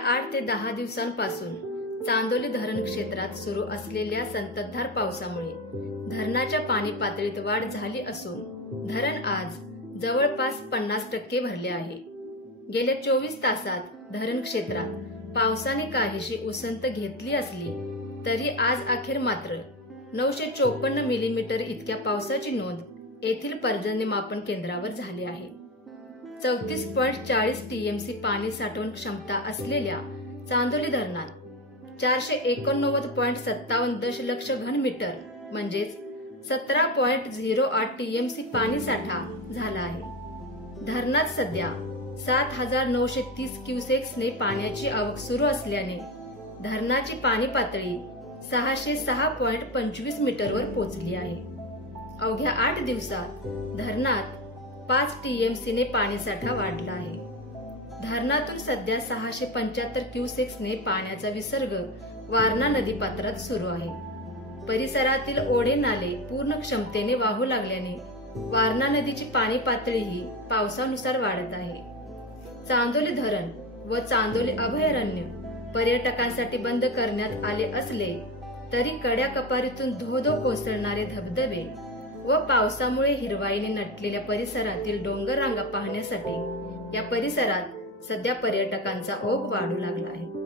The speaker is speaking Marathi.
8 ते 10 दिवसांपासून चांदोली धरण क्षेत्रात सुरू असलेल्या संततधार पावसामुळे धरणाच्या पाणी पातळीत वाढ झाली असून धरण आज जवळपास 50% भरले आहे। गेल्या 24 तासात धरण क्षेत्रात पावसाने काहीशी उसंत घेतली असली तरी आज अखेर मात्र 954 मिलीमीटर इतक्या पावसाची नोंद येथील पर्जन्यमापन केंद्रावर झाली आहे। 34.40 टीएमसी पाणी साठवण क्षमता असलेल्या चांदोली धरणात 489.57 दशलक्ष घनमीटर म्हणजेच 17.08 टीएमसी पाणी साठा झाला आहे। धरणात सध्या 7,930 क्युसेक्सने पाण्याची आवक सुरू असल्याने धरणाची पाणी पातळी 606.25 मीटरवर पोहोचली आहे। अवघ्या 8 दिवसात धरणात 5 टीएमसीने पाणीसाठा वाढला आहे। धरणातून सध्या 675 क्युसेक्सने पाण्याचा विसर्ग वारणा नदीपात्रात सुरू आहे। परिसरातील ओढे नाले पूर्ण क्षमतेने वाहू लागल्याने वारणा नदीची पाणी पातळीही पावसानुसार वाढत आहे। चांदोली धरण व चांदोली अभयारण्य पर्यटकांसाठी बंद करण्यात आले असले तरी कड्या कपारीतून धो-धो कोसळणारे धबधबे व पावसामुळे हिरवाईने नटलेल्या परिसरातील डोंगर रांगा पाहण्यासाठी या परिसरात सध्या पर्यटकांचा ओघ वाढू लागला आहे।